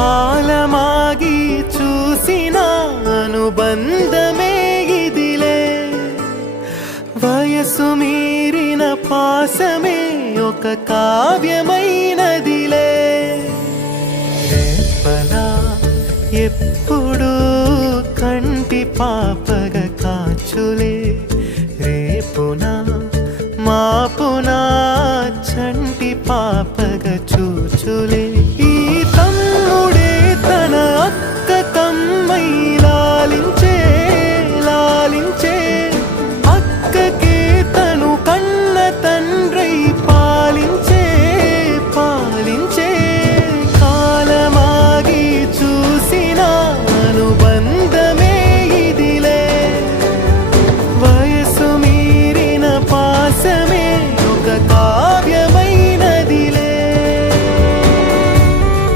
కాలమాగి చూసిన అనుబంధమే ఇదిలే వయసు మీరిన పాసమే ఒక కావ్యమైనదిలే రేపలా ఎప్పుడు కంటి పాపగా కాచులే